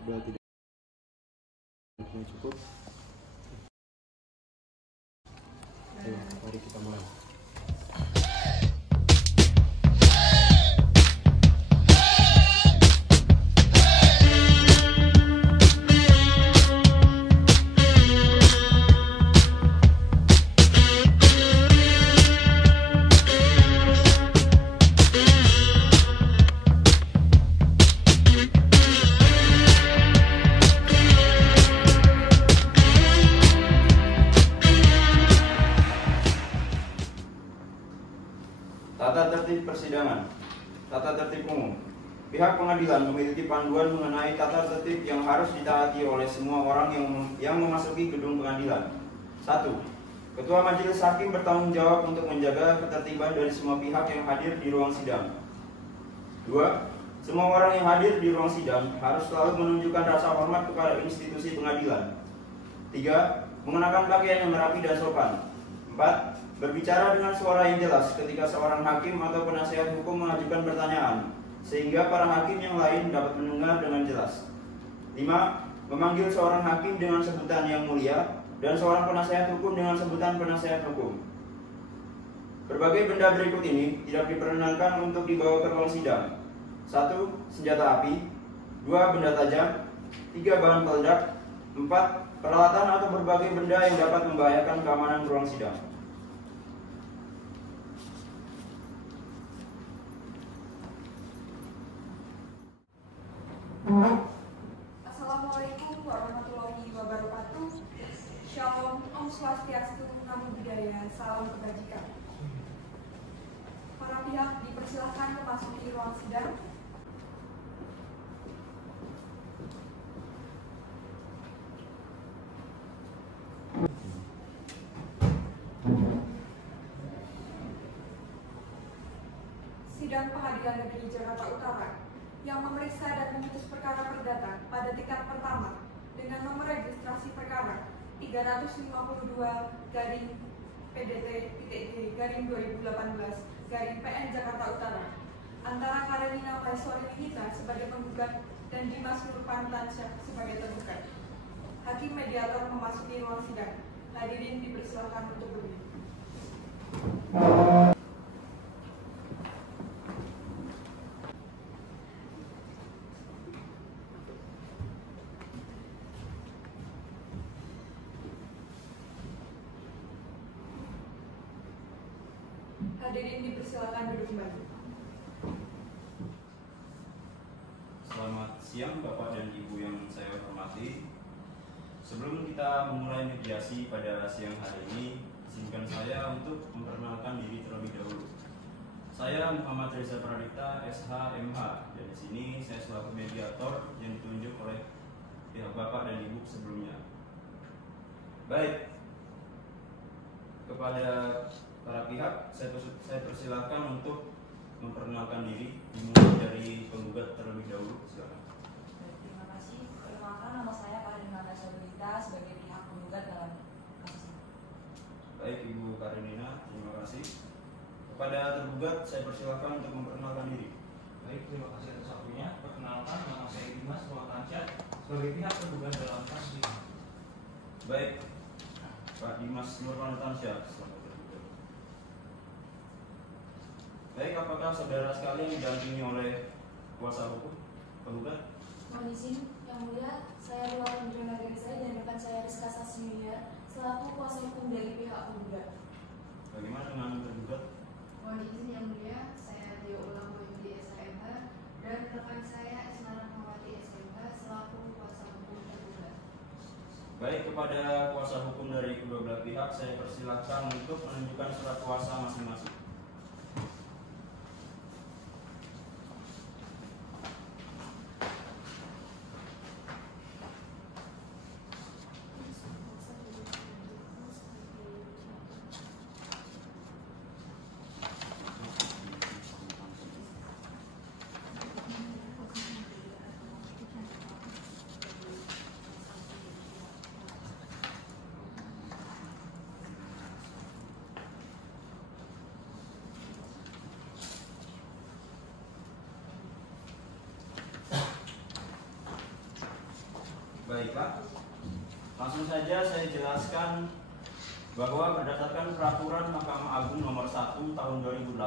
Sudah tidak cukup. Ayo, mari kita mulai. Tata tertib persidangan. Tata tertib umum. Pihak pengadilan memiliki panduan mengenai tata tertib yang harus ditaati oleh semua orang yang memasuki gedung pengadilan. 1. Ketua Majelis Hakim bertanggung jawab untuk menjaga ketertiban dari semua pihak yang hadir di ruang sidang. 2. Semua orang yang hadir di ruang sidang harus selalu menunjukkan rasa hormat kepada institusi pengadilan. 3. Mengenakan pakaian yang rapi dan sopan. 4. Berbicara dengan suara yang jelas ketika seorang hakim atau penasihat hukum mengajukan pertanyaan, sehingga para hakim yang lain dapat mendengar dengan jelas. 5. Memanggil seorang hakim dengan sebutan yang mulia dan seorang penasihat hukum dengan sebutan penasihat hukum. Berbagai benda berikut ini tidak diperkenankan untuk dibawa ke ruang sidang. 1. Senjata api. 2. Benda tajam. 3. Bahan peledak. 4. Peralatan atau berbagai benda yang dapat membahayakan keamanan ruang sidang. Assalamualaikum warahmatullahi wabarakatuh. Shalom, Om Swastiastu, Namo Buddhaya, salam kebajikan. Para pihak dipersilahkan memasuki ruang sidang. Sidang Pengadilan Negeri Jakarta Utara yang memeriksa dan memutus perkara perdata pada tingkat pertama dengan nomor registrasi perkara 352-PDT-G-2018-PN Jakarta Utara antara Karenina Maeswari Nihita sebagai penggugat dan Dimas Nurpantansyah sebagai tergugat. Hakim mediator memasuki ruang sidang. Hadirin dipersilakan untuk berdiri. Hadirin dipersilakan duduk kembali. Selamat siang Bapak dan Ibu yang saya hormati. Sebelum kita memulai mediasi pada siang hari ini, izinkan saya untuk memperkenalkan diri terlebih dahulu. Saya Muhammad Reza Pradipta, SH, MH, dan di sini saya selaku mediator yang ditunjuk oleh pihak Bapak dan Ibu sebelumnya. Baik, kepada para pihak, saya persilahkan untuk memperkenalkan diri, dimulai dari penggugat terlebih dahulu. Silakan. Terima kasih. Perkenalkan, nama saya Karenina Maeswari sebagai pihak penggugat dalam kasus ini. Baik, Ibu Karenina, terima kasih. Kepada tergugat, saya persilahkan untuk memperkenalkan diri. Baik, terima kasih atas waktunya. Perkenalkan, nama saya Dimas Nurpantansyah sebagai pihak tergugat dalam kasus ini. Baik, Pak Dimas Nurpantansyah, selamat tergugat. Baik, apakah saudara sekalian didampingi oleh kuasa hukum penggugat? Mohon izin, Yang Mulia, saya adalah pimpinan negeri saya dan rekan saya Rizka Sasmia selaku kuasa hukum dari pihak penggugat. Bagaimana dengan tergugat? Mohon izin Yang Mulia, saya Dio Ulang Windi SHMH dan rekan saya Ismana Rahmawati SMK selaku kuasa hukum tergugat. Baik, kepada kuasa hukum dari kedua belah pihak, saya persilahkan untuk menunjukkan surat kuasa masing-masing. saja saya jelaskan bahwa berdasarkan Peraturan Mahkamah Agung Nomor 1 Tahun 2008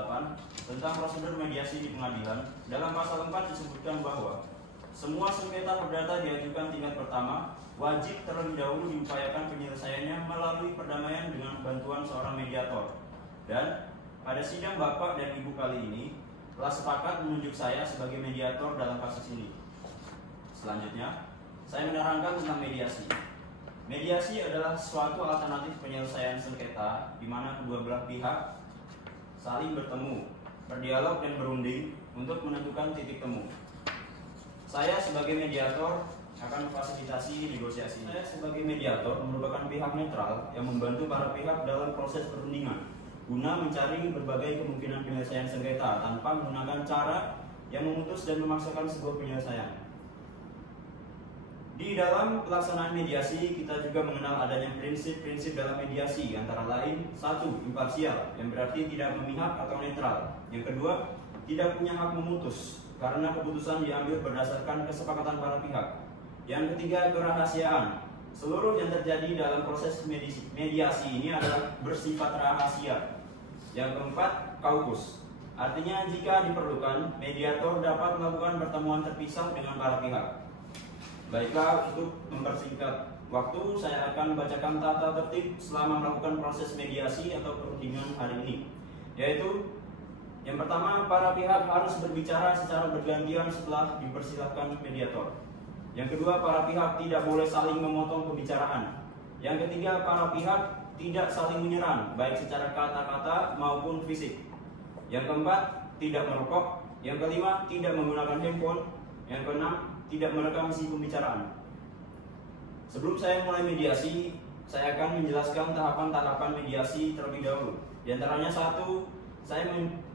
tentang prosedur mediasi di pengadilan, dalam pasal 4 disebutkan bahwa semua sengketa perdata diajukan tingkat pertama wajib terlebih dahulu diupayakan penyelesaiannya melalui perdamaian dengan bantuan seorang mediator. Dan pada sidang Bapak dan Ibu kali ini telah sepakat menunjuk saya sebagai mediator dalam kasus ini. Selanjutnya, saya menerangkan tentang mediasi. Mediasi adalah suatu alternatif penyelesaian sengketa di mana kedua belah pihak saling bertemu, berdialog dan berunding untuk menentukan titik temu. Saya sebagai mediator akan memfasilitasi negosiasi. Saya sebagai mediator merupakan pihak netral yang membantu para pihak dalam proses perundingan guna mencari berbagai kemungkinan penyelesaian sengketa tanpa menggunakan cara yang memutus dan memaksakan sebuah penyelesaian. Di dalam pelaksanaan mediasi, kita juga mengenal adanya prinsip-prinsip dalam mediasi, antara lain: 1. Imparsial, yang berarti tidak memihak atau netral. Yang kedua, tidak punya hak memutus, karena keputusan diambil berdasarkan kesepakatan para pihak. Yang ketiga, kerahasiaan. Seluruh yang terjadi dalam proses mediasi ini adalah bersifat rahasia. Yang keempat, kaukus. Artinya jika diperlukan, mediator dapat melakukan pertemuan terpisah dengan para pihak. Baiklah, untuk mempersingkat waktu, saya akan membacakan tata tertib selama melakukan proses mediasi atau perundingan hari ini. Yaitu, yang pertama, para pihak harus berbicara secara bergantian setelah dipersilahkan mediator. Yang kedua, para pihak tidak boleh saling memotong pembicaraan. Yang ketiga, para pihak tidak saling menyerang, baik secara kata-kata maupun fisik. Yang keempat, tidak merokok. Yang kelima, tidak menggunakan handphone. Yang keenam, tidak merekam isi pembicaraan. Sebelum saya mulai mediasi, saya akan menjelaskan tahapan-tahapan mediasi terlebih dahulu. Di antaranya: 1.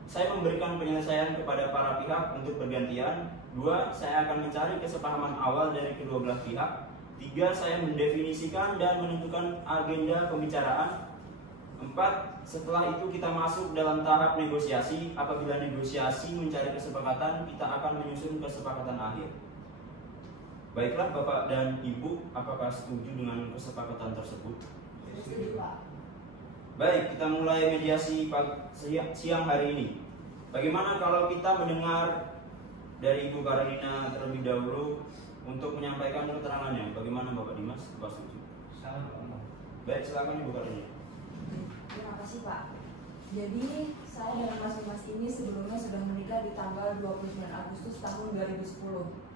Saya memberikan penyelesaian kepada para pihak untuk bergantian. 2. Saya akan mencari kesepahaman awal dari kedua belah pihak. 3. Saya mendefinisikan dan menentukan agenda pembicaraan. 4. Setelah itu kita masuk dalam tahap negosiasi. Apabila negosiasi mencari kesepakatan, kita akan menyusun kesepakatan akhir. Baiklah Bapak dan Ibu, apakah setuju dengan kesepakatan tersebut? Setuju, Pak. Baik, kita mulai mediasi siang hari ini. Bagaimana kalau kita mendengar dari Ibu Karolina terlebih dahulu untuk menyampaikan keterangannya? Bagaimana Bapak Dimas? Bapak setuju? Baik, silakan Ibu Karolina. Terima kasih, Pak. Jadi, saya dengan Mas Dimas ini sebelumnya sudah menikah di tanggal 29 Agustus tahun 2010.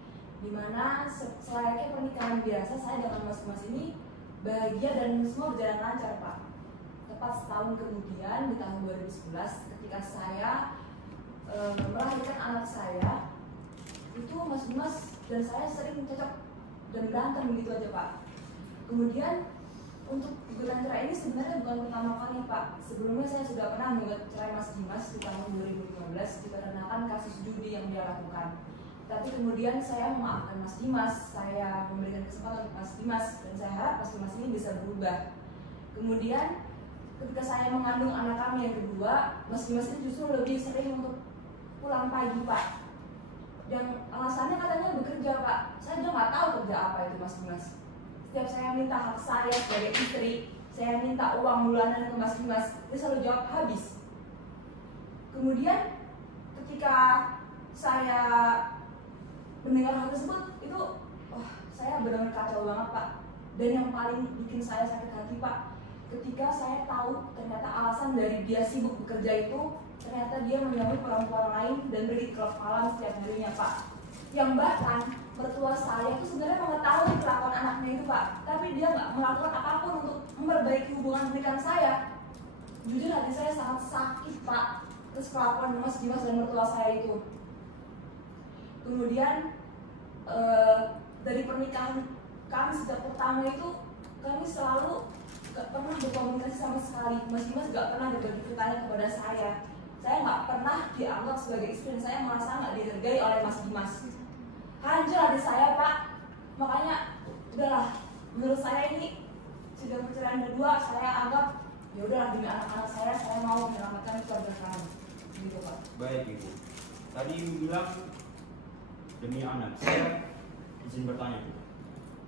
Di mana selayaknya pernikahan biasa, saya dengan Mas Dimas ini bahagia dan semua berjalan lancar, Pak. Tepat setahun kemudian, di tahun 2011, ketika saya melahirkan anak saya, itu Mas Dimas dan saya sering cocok dan berantem begitu aja, Pak. Kemudian untuk gugatan cerai ini sebenarnya bukan pertama kali, Pak. Sebelumnya saya sudah pernah menggugat cerai Mas Dimas di tahun 2015 dikarenakan kasus judi yang dia lakukan. Tapi kemudian saya memaafkan Mas Dimas, saya memberikan kesempatan untuk Mas Dimas, dan saya harap Mas Dimas ini bisa berubah. Kemudian ketika saya mengandung anak kami yang kedua, Mas Dimas ini justru lebih sering untuk pulang pagi, Pak. Dan alasannya katanya bekerja, Pak. Saya juga nggak tahu kerja apa itu Mas Dimas. Setiap saya minta hak saya sebagai istri, saya minta uang bulanan ke Mas Dimas, dia selalu jawab habis. Kemudian ketika saya mendengar hal tersebut, itu saya benar-benar kacau banget, Pak. Dan yang paling bikin saya sakit hati, Pak, ketika saya tahu ternyata alasan dari dia sibuk bekerja itu ternyata dia menyambut perempuan lain dan pergi ke klub malam setiap harinya, Pak. Yang bahkan mertua saya itu sebenarnya mengetahui kelakuan anaknya itu, Pak, tapi dia nggak melakukan apapun untuk memperbaiki hubungan pernikahan saya. Jujur hati saya sangat sakit, Pak, atas kelakuan Mas Dimas dan mertua saya itu. Kemudian dari pernikahan kami sejak pertama itu, kami selalu gak pernah berkomunikasi sama sekali. Mas Dimas gak pernah berbagi ceritanya kepada saya. Saya gak pernah dianggap sebagai istri, dan saya merasa gak dihargai oleh Mas Dimas. Hancur hati saya, Pak. Makanya udahlah, menurut saya ini sudah perceraian kedua, saya anggap ya udahlah, demi anak-anak saya mau menyelamatkan keluarga kami. Gitu, Pak. Baik Ibu. Tadi Ibu bilang demi anak. Saya izin bertanya, Bu.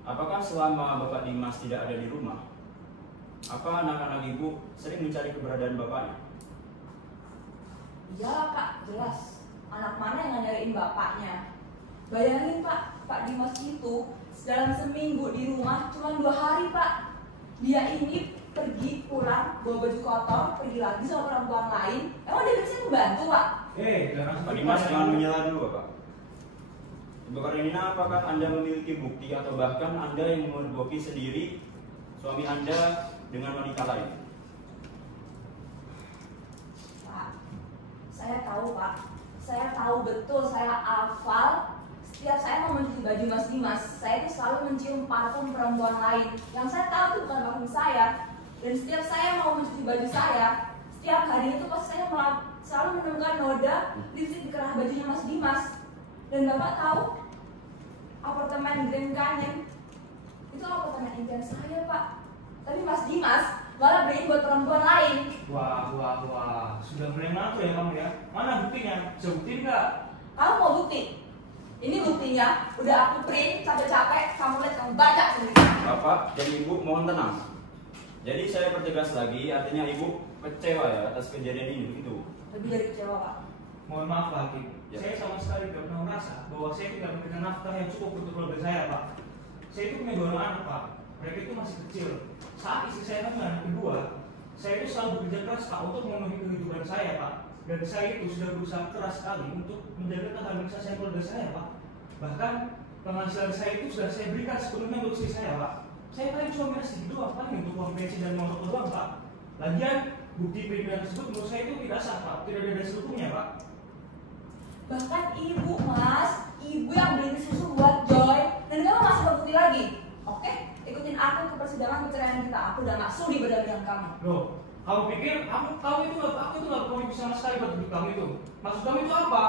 apakah selama Bapak Dimas tidak ada di rumah, apa anak-anak Ibu sering mencari keberadaan bapaknya? Iyalah Pak, jelas. Anak mana yang nyariin bapaknya? Bayangin Pak, Pak Dimas itu dalam seminggu di rumah cuma 2 hari Pak. Dia ini pergi pulang bawa baju kotor, pergi lagi sama perempuan lain. Emang dia bisa membantu Pak? Jangan Pak Dimas jangan menyela dulu Bapak. Ibu Karenina, apakah Anda memiliki bukti atau bahkan Anda yang memergoki sendiri suami Anda dengan wanita lain? Pak, saya tahu Pak. Saya tahu betul, saya hafal. Setiap saya mau mencuci baju Mas Dimas, saya itu selalu mencium parfum perempuan lain. Yang saya tahu itu bukan parfum saya. Dan setiap saya mau mencuci baju saya, setiap hari itu pasti saya selalu menemukan noda lipstick di kerah bajunya Mas Dimas. Dan Bapak tahu, apartemen Grand Canyon itu apartemen impian saya Pak. Tapi Mas Dimas malah beliin buat perempuan lain. Wah, sudah mulai ngaku ya kamu ya. Mana buktinya? Bisa buktiin nggak? Kamu mau bukti? Ini buktinya, udah aku print capek-capek, kamu lihat, kamu baca sendiri. Bapak dan Ibu mohon tenang. Jadi saya pertegas lagi, artinya Ibu kecewa ya atas kejadian ini, begitu? Lebih dari kecewa Pak. Mohon maaf Pak Hakim. Ya. Saya sama sekali tidak pernah merasa bahwa saya tidak memberikan nafkah yang cukup untuk keluarga saya Pak. Saya itu punya 2 anak Pak. Mereka itu masih kecil. Saat istri saya hamil anak kedua, saya itu selalu bekerja keras Pak untuk memenuhi kehidupan saya Pak. Dan saya itu sudah berusaha keras sekali untuk menjaga keharmonisan keluarga saya Pak. Bahkan penghasilan saya itu sudah saya berikan sepenuhnya untuk istri saya Pak. Saya paling cuma minus segitu doang, paling untuk uang bensin dan uang rokok doang Pak. Lagian bukti pemberian tersebut menurut saya itu tidak sah Pak, tidak ada dasar hukumnya Pak. Bahkan ibu Mas, ibu yang beliin susu buat Joy, dan kamu masih mau bukti lagi. Oke, ikutin aku ke persidangan perceraian kita. Aku udah gak sudi berdamai dengan kamu. Loh, kamu pikir aku itu nggak perlu sama sekali buat hidup kamu itu? Maksud kamu itu apa?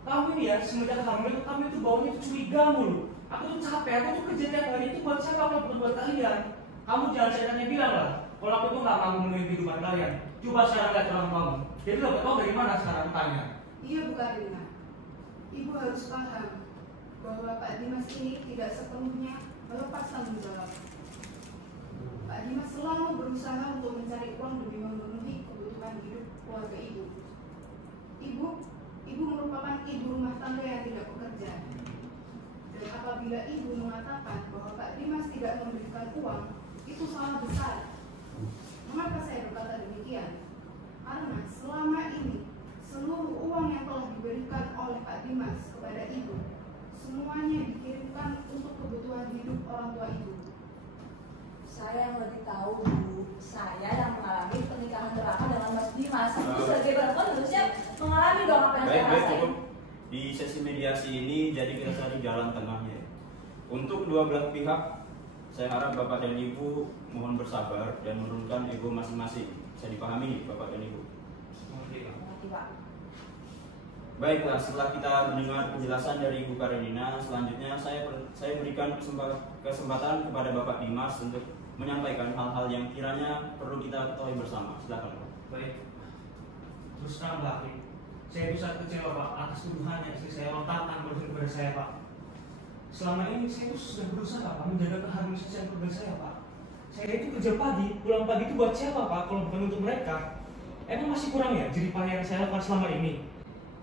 Kamu ini ya semenjak hamil kamu itu baunya itu curiga mulu. Aku tuh capek, aku tuh kerja tiap hari itu buat siapa? Bukan buat kalian. Kamu jangan saya bilang lah, kalau aku tuh nggak mau memenuhi kehidupan kalian. Coba sekarang lihat orang kamu. Jadi lo tahu dari mana sekarang tanya? Iya Bu Karina, Ibu harus paham bahwa Pak Dimas ini tidak sepenuhnya melepas tanggung jawab. Pak Dimas selalu berusaha untuk mencari uang demi memenuhi kebutuhan hidup keluarga Ibu. Ibu merupakan ibu rumah tangga yang tidak bekerja. Dan apabila Ibu mengatakan bahwa Pak Dimas tidak memberikan uang, itu salah besar. Mengapa saya berkata demikian? Karena selama ini seluruh uang yang telah diberikan oleh Pak Dimas kepada Ibu semuanya dikirimkan untuk kebutuhan hidup orang tua Ibu. Saya yang lebih tahu Bu, saya yang mengalami pernikahan neraka dengan Mas Dimas. Itu sebagai perempuan harusnya mengalami dong apa yang saya Baik, rasain. cukup. Di sesi mediasi ini jadi kita cari jalan tengahnya. Untuk kedua belah pihak, saya harap Bapak dan Ibu mohon bersabar dan menurunkan ego masing-masing. Bisa dipahami nih Bapak dan Ibu. Mengerti Pak. Baiklah, setelah kita mendengar penjelasan dari Ibu Karenina, selanjutnya saya berikan kesempatan kepada Bapak Dimas untuk menyampaikan hal-hal yang kiranya perlu kita ketahui bersama. Silakan Pak. Baik. Terus terang Pak Hakim, saya itu sangat kecewa Pak atas tuduhan yang istri saya lontarkan kepada saya Pak. Selama ini saya itu sudah berusaha Pak menjaga keharmonisan keluarga saya Pak. Saya itu kerja pagi, pulang pagi itu buat siapa Pak kalau bukan untuk mereka? Emang masih kurang ya jerih payah yang saya lakukan selama ini?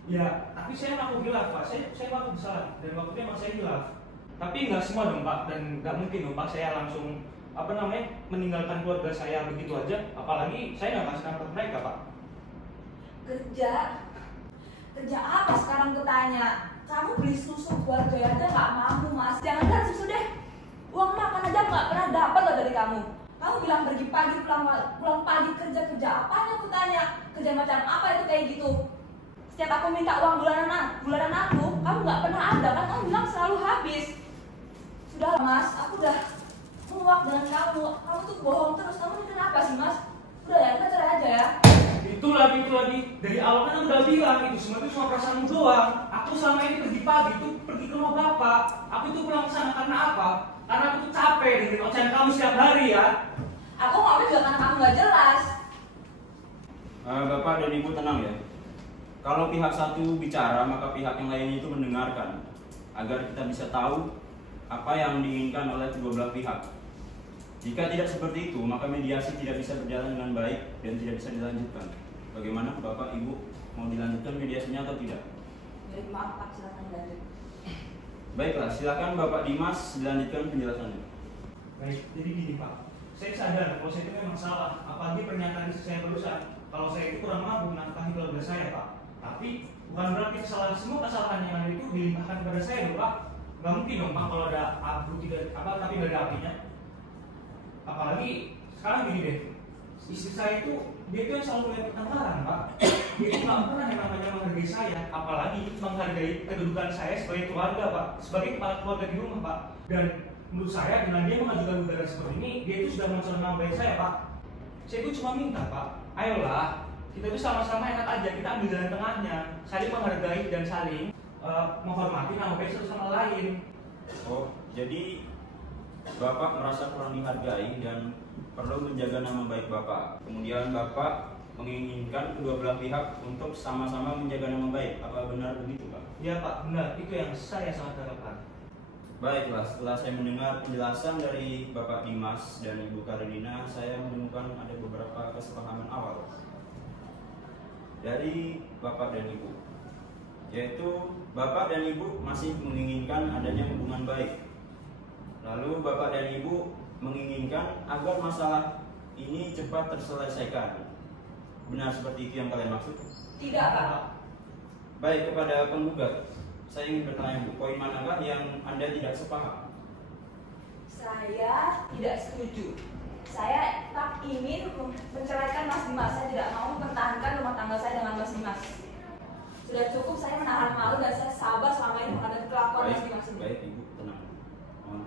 Ya, tapi saya ngaku hilaf Pak, saya ngaku bersalah dan waktunya memang saya hilaf. Tapi nggak semua dong Pak, dan nggak mungkin dong Pak saya langsung meninggalkan keluarga saya begitu aja. Apalagi saya nggak kasih nafkah mereka Pak. Kerja apa sekarang kutanya? Kamu beli susu buat Joy aja nggak mampu Mas. Jangan susu deh. Uang makan aja nggak pernah dapat loh dari kamu. Kamu bilang pergi pagi pulang pagi kerja apanya kutanya? Kerja macam apa itu kayak gitu? Setiap aku minta uang bulanan aku, kamu nggak pernah ada kan? Kamu bilang selalu habis. Sudah Mas, aku udah muak dengan kamu. Kamu tuh bohong terus. Kamu ini kenapa sih Mas? Udah ya, kita cerai aja ya. Itu lagi. Dari awal kan udah bilang itu semua itu cuma perasaanmu doang. Aku selama ini pergi pagi itu pergi ke rumah bapak. Aku itu pulang ke sana karena apa? Karena aku tuh capek dengerin ocehan kamu setiap hari ya. Aku ngomong juga karena kamu nggak jelas. Bapak dan Ibu tenang ya. Kalau pihak satu bicara, maka pihak yang lain itu mendengarkan agar kita bisa tahu apa yang diinginkan oleh kedua belah pihak. Jika tidak seperti itu, maka mediasi tidak bisa berjalan dengan baik dan tidak bisa dilanjutkan. Bagaimana Bapak Ibu, mau dilanjutkan mediasinya atau tidak? Baik, maaf Pak, silakan lanjut. Baiklah, silakan Bapak Dimas dilanjutkan penjelasannya. Baik, jadi gini Pak, saya sadar kalau saya itu memang salah, apalagi pernyataan istri saya barusan. Kalau saya itu kurang mampu menafkahi keluarga saya Pak, tapi bukan berarti semua kesalahan yang ada itu dilimpahkan kepada saya dong Pak. Gak mungkin dong Pak kalau ada abu tapi nggak ada apinya. Apalagi sekarang gini deh, istri saya itu dia itu yang selalu melihat pertengkaran Pak. Dia itu nggak pernah yang namanya menghargai saya, apalagi menghargai kedudukan saya sebagai keluarga Pak, sebagai kepala keluarga di rumah Pak. Dan menurut saya dengan dia mengajukan gugatan seperti ini, dia itu sudah mencari nama baik saya Pak. Saya itu cuma minta Pak, ayolah kita itu sama-sama enak aja, kita ambil jalan tengahnya, saling menghargai dan saling menghormati nama baik satu sama lain. Oh, jadi Bapak merasa kurang dihargai dan perlu menjaga nama baik Bapak. Kemudian Bapak menginginkan kedua belah pihak untuk sama-sama menjaga nama baik. Apa benar begitu Pak? Ya Pak, benar. Itu yang saya sangat harapkan. Baiklah, setelah saya mendengar penjelasan dari Bapak Dimas dan Ibu Karenina, saya menemukan ada beberapa kesepahaman awal dari Bapak dan Ibu, yaitu Bapak dan Ibu masih menginginkan adanya hubungan baik. Lalu Bapak dan Ibu menginginkan agar masalah ini cepat terselesaikan. Benar seperti itu yang kalian maksud? Tidak Pak. Baik, kepada penggugat, saya ingin bertanya Bu, poin manakah yang Anda tidak sepaham? Saya tidak setuju. Saya tetap ingin menceraikan Mas Dimas. Saya tidak mau mempertahankan rumah tangga saya dengan Mas Dimas. Sudah cukup saya menahan malu dan saya sabar selama ini menghadapi kelakuan Mas Dimas ini. Baik Ibu, tenang. Mohon.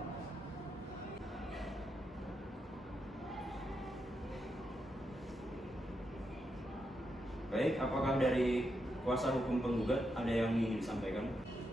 Baik, apakah dari kuasa hukum penggugat ada yang ingin disampaikan?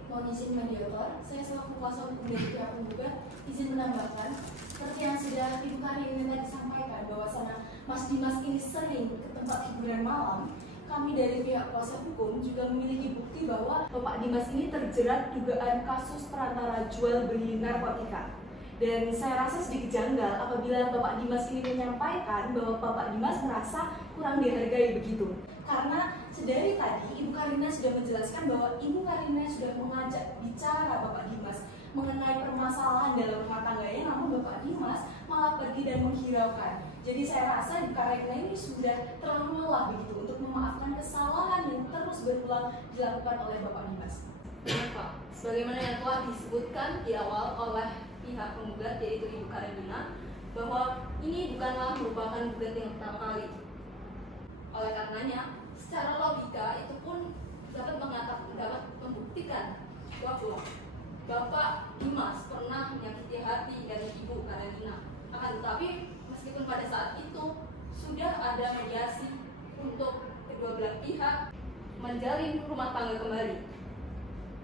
Mohon izin mediator, saya selaku kuasa hukum dari pihak penggugat izin menambahkan seperti yang sudah Ibu Karenina tadi sampaikan bahwasanya Mas Dimas ini sering ke tempat hiburan malam. Kami dari pihak kuasa hukum juga memiliki bukti bahwa Bapak Dimas ini terjerat dugaan kasus perantara jual beli narkotika. Dan saya rasa sedikit janggal apabila Bapak Dimas ini menyampaikan bahwa Bapak Dimas merasa kurang dihargai begitu. Karena sedari tadi Ibu Karenina sudah menjelaskan bahwa Ibu Karenina sudah mengajak bicara Bapak Dimas mengenai permasalahan dalam rumah tangganya, namun Bapak Dimas malah pergi dan menghiraukan. Jadi saya rasa Ibu Karenina ini sudah terlalu lelah begitu untuk memaafkan kesalahan yang terus berulang dilakukan oleh Bapak Dimas. Pak, sebagaimana yang telah disebutkan di awal oleh pihak penggugat yaitu Ibu Karenina, bahwa ini bukanlah merupakan gugat yang pertama kali. Oleh karenanya, secara logika itu pun dapat membuktikan bahwa Bapak Dimas pernah menyakiti hati dari Ibu Karenina. Akan tetapi meskipun pada saat itu sudah ada mediasi untuk kedua belah pihak menjalin rumah tangga kembali,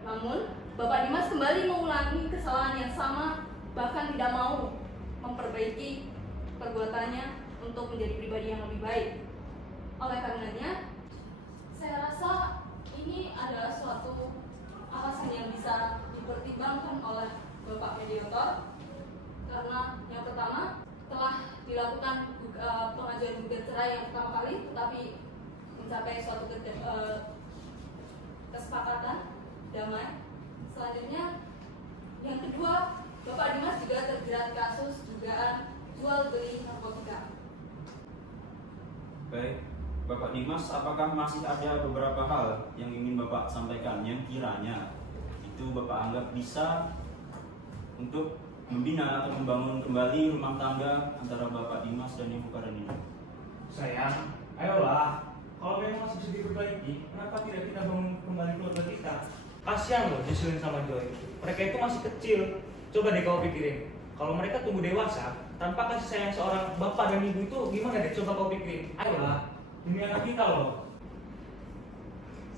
namun Bapak Dimas kembali mengulangi kesalahan yang sama, bahkan tidak mau memperbaiki perbuatannya untuk menjadi pribadi yang lebih baik. Oleh karenanya, saya rasa ini adalah suatu alasan yang bisa dipertimbangkan oleh Bapak Mediator, karena yang pertama telah dilakukan pengajuan gugat cerai yang pertama kali, tetapi mencapai suatu kesepakatan damai. Selanjutnya, yang kedua, Bapak Dimas juga terjerat kasus dugaan jual beli narkotika. Baik, Bapak Dimas, apakah masih ada beberapa hal yang ingin Bapak sampaikan yang kiranya itu Bapak anggap bisa untuk membina atau membangun kembali rumah tangga antara Bapak Dimas dan Ibu Karenina? Sayang, ayolah. Kalau memang masih bisa diperbaiki, kenapa tidak kita bangun kembali keluarga kita? Kasihan loh Jesslyn sama Joy. Mereka itu masih kecil. Coba deh kau pikirin. Kalau mereka tumbuh dewasa, tanpa kasih sayang seorang bapak dan ibu itu gimana deh? Coba kau pikirin. Ayolah, demi anak kita loh.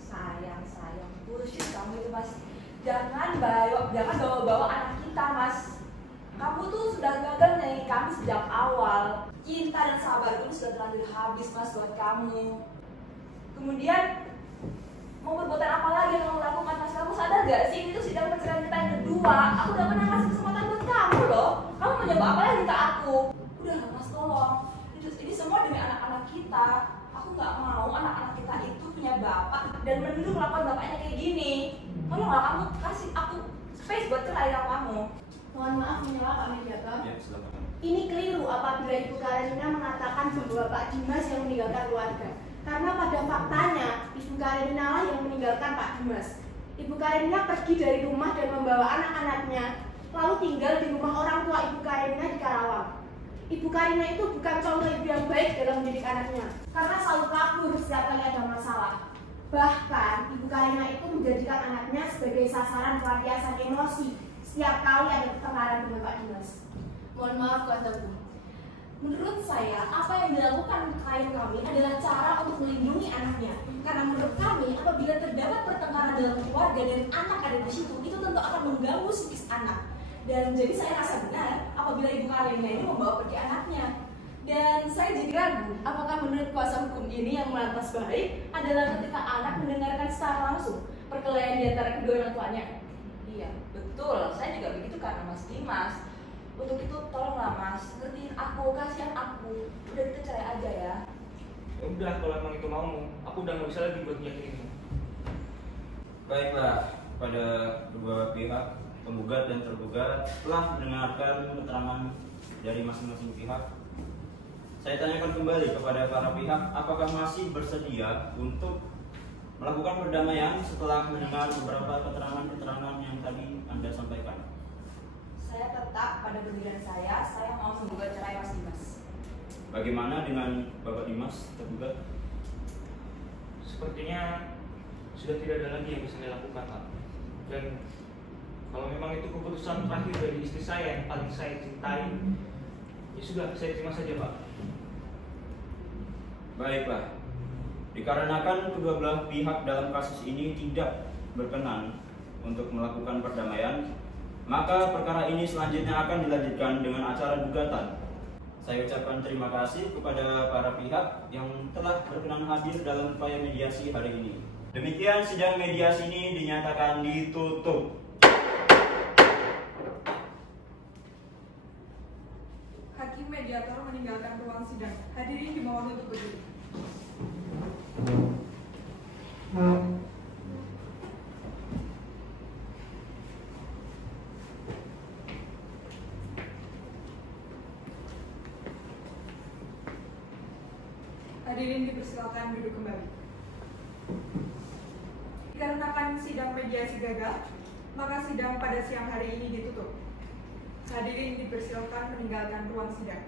Sayang, bullshit kamu itu Mas. Jangan bawa anak kita Mas. Kamu tuh sudah gagal nih kami sejak awal. Cinta dan sabar itu sudah terlanjur habis Mas buat kamu. Kemudian mau perbuatan apa lagi yang kamu lakukan Mas? Kamu sadar gak sih itu sidang perceraian kita yang kedua? Aku udah pernah kasih kesempatan kembali ke aku. Udah Mas, tolong. Ini semua demi anak-anak kita. Aku nggak mau anak-anak kita itu punya bapak dan menuduh kelakuan bapaknya kayak gini. Tolonglah kamu kasih aku space buat cerai sama kamu. Mohon maaf menyela Pak Mediator. Ya, silakan. Ini keliru apabila Ibu Karenina mengatakan bahwa Pak Dimas yang meninggalkan keluarga. Karena pada faktanya Ibu Karenina lah yang meninggalkan Pak Dimas. Ibu Karenina pergi dari rumah dan membawa anak-anaknya, lalu tinggal di rumah orang tua Ibu Karenina di Karawang. Ibu Karenina itu bukan contoh ibu yang baik dalam mendidik anaknya, karena selalu kabur setiap kali ada masalah. Bahkan Ibu Karenina itu menjadikan anaknya sebagai sasaran pelampiasan emosi setiap kali ada pertengkaran dengan Pak Dimas. Mohon maaf kuasa hukum. Menurut saya, apa yang dilakukan klien kami adalah cara untuk melindungi anaknya. Karena menurut kami, apabila terdapat pertengkaran dalam keluarga dan anak ada di situ, itu tentu akan mengganggu psikis anak. Dan jadi saya rasa benar apabila Ibu Karenina ini membawa pergi anaknya. Dan saya jadi ragu, apakah menurut kuasa hukum ini yang melantas baik adalah ketika anak mendengarkan secara langsung perkelahian di antara kedua orang tuanya. Iya, betul. Saya juga begitu karena Mas Dimas. Untuk itu tolonglah Mas, ngertiin aku, kasihan aku. Udah kita cerai aja ya. Ya udah, kalau emang itu maumu, aku udah nggak bisa lagi buat nyakitmu. Baiklah, pada kedua pihak, penggugat dan tergugat telah mendengarkan keterangan dari masing-masing pihak. Saya tanyakan kembali kepada para pihak, apakah masih bersedia untuk melakukan perdamaian setelah mendengar beberapa keterangan-keterangan yang tadi Anda sampaikan? Saya tetap pada pendirian saya mau menggugat cerai Mas Dimas. Bagaimana dengan Bapak Dimas tergugat? Sepertinya sudah tidak ada lagi yang bisa dilakukan, Pak. Dan kalau memang itu keputusan terakhir dari istri saya yang paling saya cintai, ya sudah, saya terima saja, Pak. Baiklah, dikarenakan kedua belah pihak dalam kasus ini tidak berkenan untuk melakukan perdamaian, maka perkara ini selanjutnya akan dilanjutkan dengan acara gugatan. Saya ucapkan terima kasih kepada para pihak yang telah berkenan hadir dalam upaya mediasi hari ini. Demikian sidang mediasi ini dinyatakan ditutup. Hakim mediator meninggalkan ruang sidang. Hadirin dimohon untuk berdiri. Hadirin dipersilakan duduk kembali. Dikarenakan sidang mediasi gagal, maka sidang pada siang hari ini ditutup. Hadirin dipersilakan meninggalkan ruang sidang.